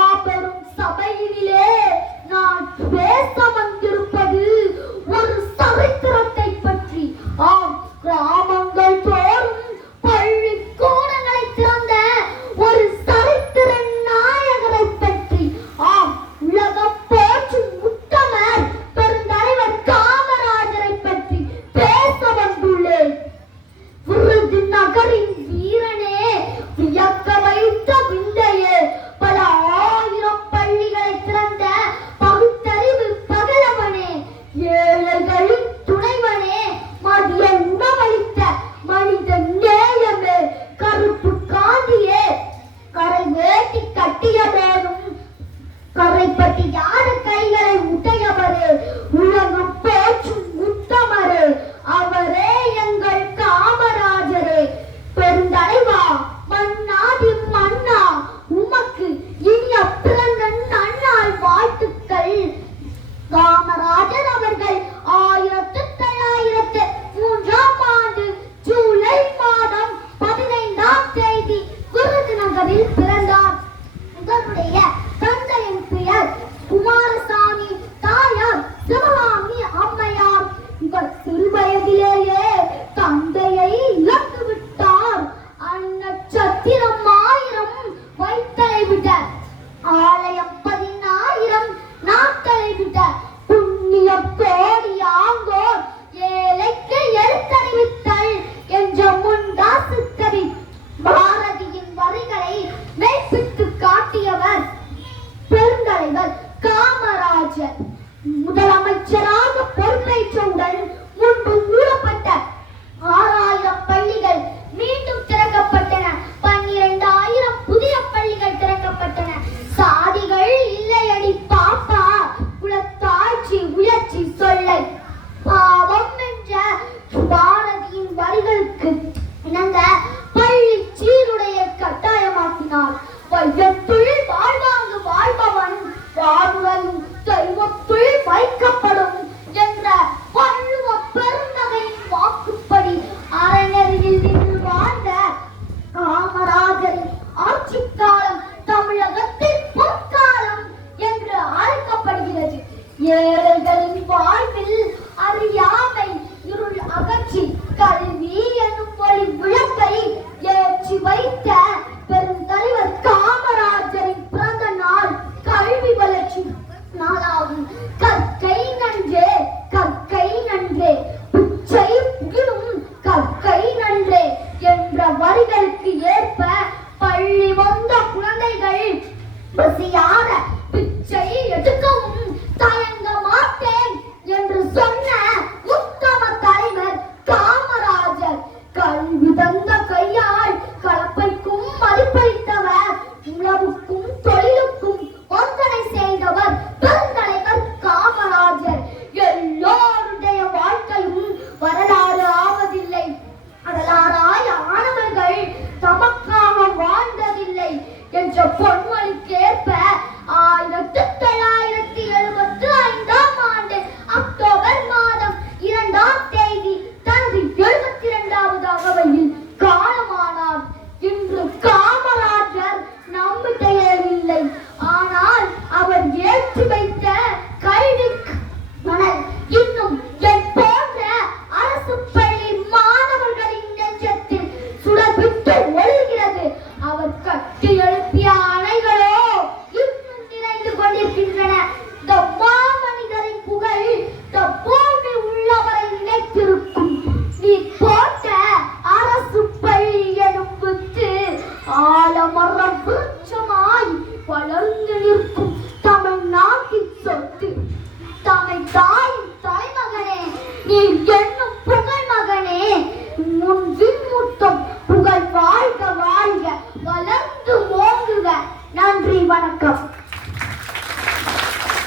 மாபெரும் சபையிலே நான் பேச வந்திருப்பது ஒரு சரித்திரத்தை பற்றி. ஆம், கிராமங்கள் தோறும் பள்ளிக்கூடங்களை திறந்த ஒரு சரித்திர நாயகரை பற்றி. ஆம், உலகம் போற்றும் உத்தமர் பெருந்தலைவர் காமராஜரை பற்றி பேச வந்துள்ளேன். விருதுநகரின் வீரனே, வியக்க வைத்த விந்தையே, பல ஆயிரம் பள்ளிகளை திறந்த பகுத்தறிவு பகலவனே, ஏழைகளின் துணைவனே, மதிய உணவளித்த மனித நேயமே, கருப்பு காந்தியே, கரை வேட்டி கட்டிய போதும் கரைப்பட்டி யார கைகளை உடையவரே, உலகம் போற்றும் உத்தமரே, அவரே எங்கள் காமராஜரே. பெருந்தலைவா, மன்னாதி மன்னா, உமக்கு இனிய பிறந்த நன்னாள் வாழ்த்துக்கள். காமராஜர் அவர்கள் 1903 ஜூலை மாதம் 15ஆம் தேதி விருதுநகரில் பிறந்தார். இவருடைய தந்தையின் பெயர் குமாரசாமி, தாயார் சிவகாமி அம்மையார். இவர் சிறுவயதிலேயே தந்தையை இழந்து விட்டார். அன்னச்சத்திரம் 1000 வைத்தலை விட, ஆலயம் 10,000 நாட்களை விட, புண்ணியம் கோடி ஆங்கோர் ஏழைக்கு எழுத்தறிவித்தல் என்ற முண்டாசு கவி பாரதியின் வரிகளை மெய்ப்பித்து காட்டியவர் பெருந்தலைவர் காமராஜர். முதலமைச்சராக பொறுப்பேற்றவுடன் முன்பு மூடப்பட்ட 6000 பள்ளிகள் மீண்டும் திறக்கப்பட்டன. 12,000 புதிய பள்ளிகள் திறக்கப்பட்டன. சாதிகள் இல்லையடி பாப்பா, குலத்தாட்சி உயர்ச்சி சொல்லை. பாவம் என்ற பாரதியின் வரிகளுக்கு இணங்க பள்ளி சீருடைய கட்டாயமாக்கினார். வையத்துள் வாழ்வாங்கு வாழ்பவன் வாழ்வுரையும் தெய்வத்துள் வைக்கப்படும் என்ற வள்ளுவ பெருந்தகையின் வாக்குப்படி அறநெறியில் நின்று வாழ்ந்த காமராஜரின் ஆட்சி காலம் தமிழகத்தின் பொற்காலம் என்று அழைக்கப்படுகிறது. ஏழைகளின் வாழ்வில் அறியாமை இருள் அகற்றி கல்வி என்னும் ஒளி விளக்கை ஏற்றி வைத்த பெருந்தலைவர் காமராஜரின் பிறந்த நாள் கல்வி வளர்ச்சி நாளாகும். கற்கை நன்றே, கற்கை நன்றே, பிச்சை புகிலும் கற்கை நன்றே என்ற வரிகளுக்கு ஏற்ப பள்ளி வந்த குழந்தைகள் பசியார பிச்சை எடுக்கவும் தயங்க மாட்டேன் என்று சொன்ன உத்தம தலைவர் காமராஜர். கல்வி தந்த கையால் கலப்பைக்கும் மதிப்பளித்தவர், உணவுக்கும் தொழிலுக்கும் ஒத்தனை செய்தவர் பெருந்தலைவர் காமராஜர். எல்லோருடைய வாழ்க்கையும் வரலாறு ஆவதில்லை. வரலாறாய் ஆனவர்கள் தமக்காக வாழ்ந்ததில்லை என்ற பொன்மொழிக்கேற்ப 1975ஆம் ஆண்டு அக்டோபர் மாதம் 2ஆம் தேதி தனது 72வது அகவையில் காலமானார். இன்று காமராஜர் நம்மிடையே இல்லை. ஆனால் அவர் ஏற்றி வைத்த கல்வி மணல் இன்னும் என் போன்ற அரசு பள்ளி மாணவர்களின் நெஞ்சத்தில் சுடர்விட்டு ஒழுகிறது. அவர் கட்டி எழுப்பிய அணைகளோ இன்னும் நிறைந்து கொண்டிருக்கின்றன. இந்த மாமனிதரின் புகழ் இந்த பூமி உள்ளவரை நினைத்திருக்கும். நீ போட்ட அரசு பள்ளி எனும் வித்து ஆலமரம் விருட்சமாய் வளர்ந்து நிற்கும் தமிழ்நாட்டின் சொத்து. தமிழ் தாயின் தலைமகனே, நீ என்ன